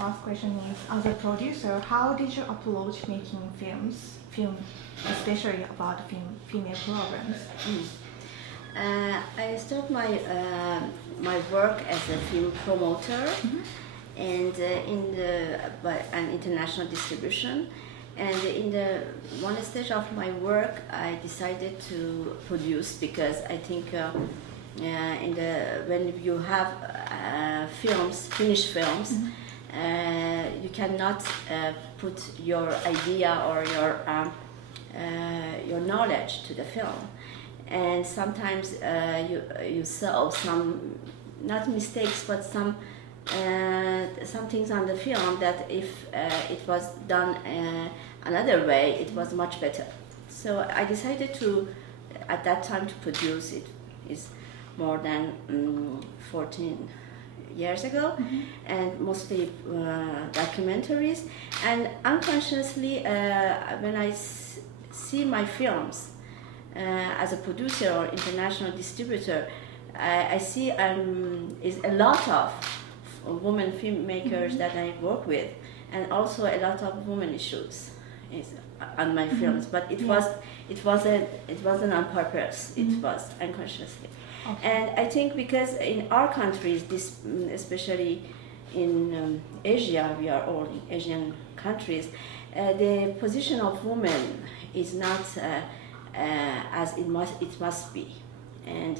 first question is, as a producer, how did you approach making film, especially about female programs? I started my work as a film promoter, and in an international distribution. And in the one stage of my work, I decided to produce, because I think when you have finished films, you cannot put your idea or your knowledge to the film, and sometimes you solve some, not mistakes, but some things on the film that if it was done another way, it was much better. So I decided to, at that time, to produce. It is more than 14 years ago, and mostly documentaries. And unconsciously, when I see my films as a producer or international distributor, I see is a lot of women filmmakers that I work with, and also a lot of women issues on my films. But it wasn't on purpose. It was unconsciously. Okay. And I think because in our countries, this especially in Asia, we are all Asian countries, the position of women is not as it must be, and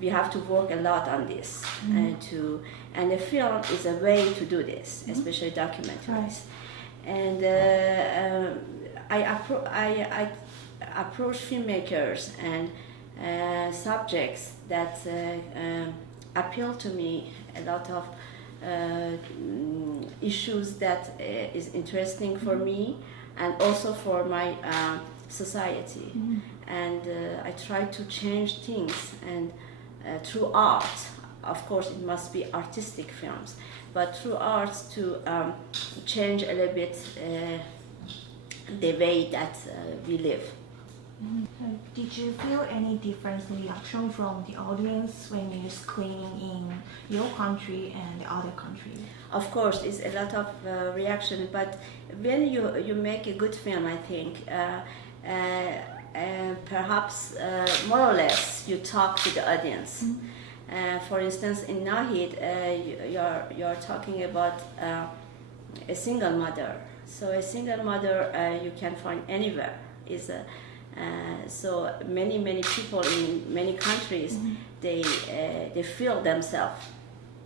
we have to work a lot on this. And the film is a way to do this, especially documentaries. Right. And I approach filmmakers and subjects that appeal to me, a lot of issues that is interesting for me and also for my society. And I try to change things, and through art, of course it must be artistic films, but through art to change a little bit the way that we live. Did you feel any different reaction from the audience when you screen in your country and the other country? Of course, it's a lot of reaction, but when you make a good film, I think perhaps more or less you talk to the audience. For instance, in Nahid, you're talking about a single mother. So a single mother you can find anywhere. So many people in many countries, they feel themselves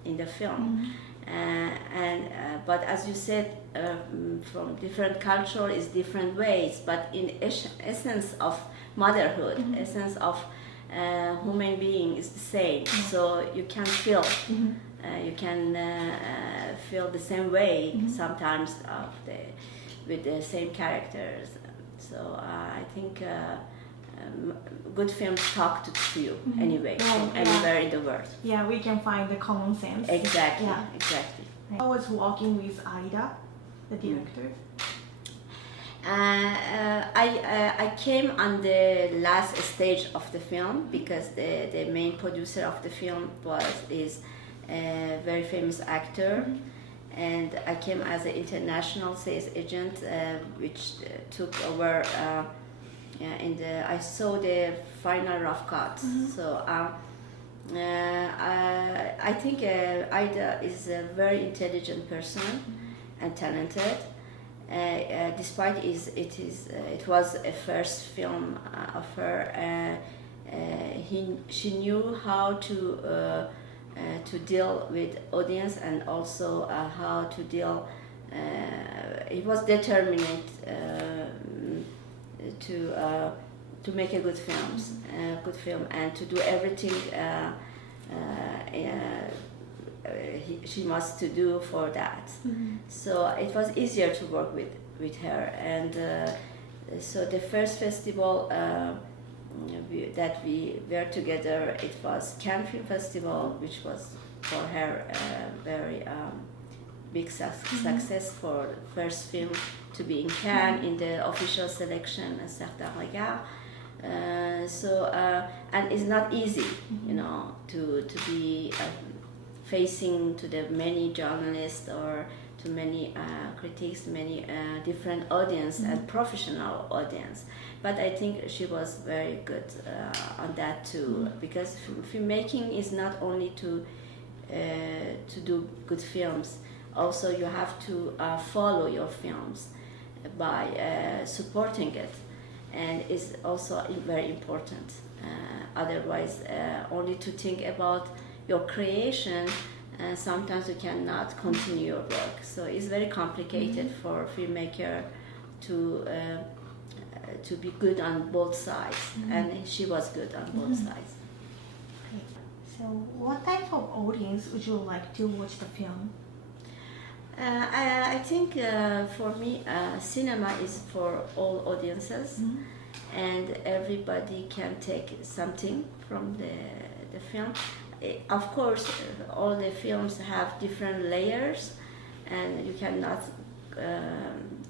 in the film. But as you said, from different culture is different ways, but in essence of motherhood, essence of human being is the same. So you can feel, you can feel the same way sometimes with the same characters. So I think good films talk to you anyway, from anywhere in the world. Yeah, we can find the common sense. Exactly, exactly. I was working with Aida, the director. I came on the last stage of the film because the main producer of the film is a very famous actor. And I came as an international sales agent, which took over. I saw the final rough cut. So I think Aida is a very intelligent person and talented. Despite it was a first film of her, she knew how to deal with audience, and also how to deal. He was determined to make a good film, and to do everything she must to do for that. So it was easier to work with her, and so the first festival that we were together, it was Cannes Film Festival, which was for her very big success for first film to be in Cannes in the official selection and certain regard. And it's not easy, to be facing to the many journalists or many critics, many different audience and professional audience. But I think she was very good on that too, because filmmaking is not only to do good films. Also, you have to follow your films by supporting it, and it's also very important. Otherwise, only to think about your creation, sometimes you cannot continue your work. So it's very complicated for a filmmaker to be good on both sides, and she was good on both sides. Okay. So, what type of audience would you like to watch the film? I think for me, cinema is for all audiences, and everybody can take something from the film. Of course, all the films have different layers, and you cannot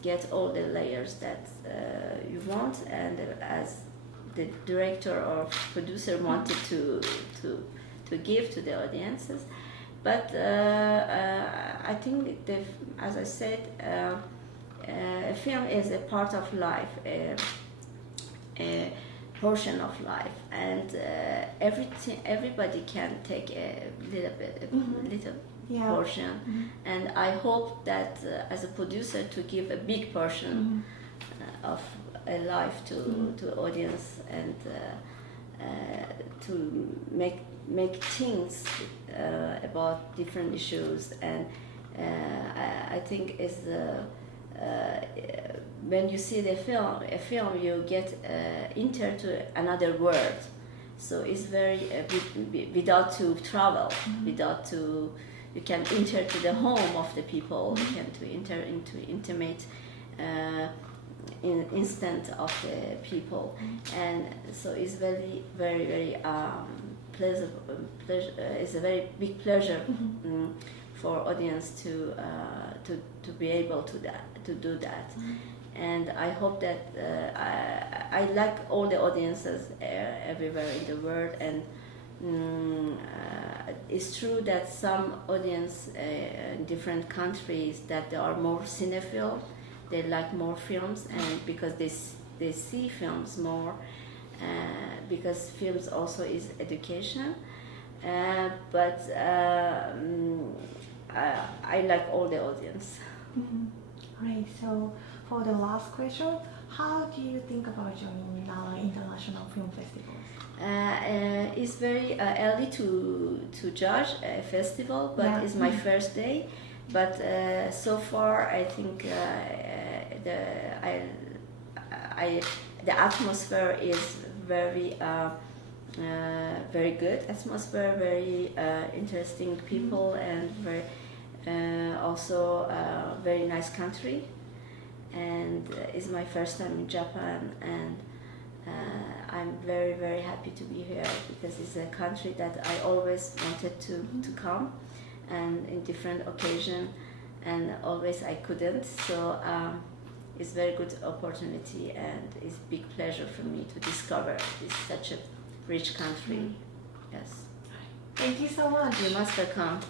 get all the layers that you want, and as the director or producer wanted to give to the audiences. But I think, as I said, a film is a part of life, a portion of life, and everybody can take a little portion. And I hope that as a producer to give a big portion of a life to audience, and to make things about different issues. And I think is when you see a film you get into another world. So it's very without to travel, without to, you can enter to the home of the people, you can to enter into intimate instant of the people, and so it's very pleasure. It's a very big pleasure for audience to be able to do that. And I hope that I like all the audiences everywhere in the world, and it's true that some audience in different countries that they are more cinephile, they like more films, and because they see films more, because films also is education. But I like all the audience. Right. So for the last question, how do you think about joining international film festivals? It's very early to judge a festival, but it's my first day. But so far, I think the atmosphere is very good atmosphere, very interesting people, and very also very nice country. And it's my first time in Japan, and I'm very happy to be here, because it's a country that I always wanted to come, and in different occasion, and always I couldn't. So it's very good opportunity, and it's big pleasure for me to discover this such a rich country. Yes. Thank you so much. You must come.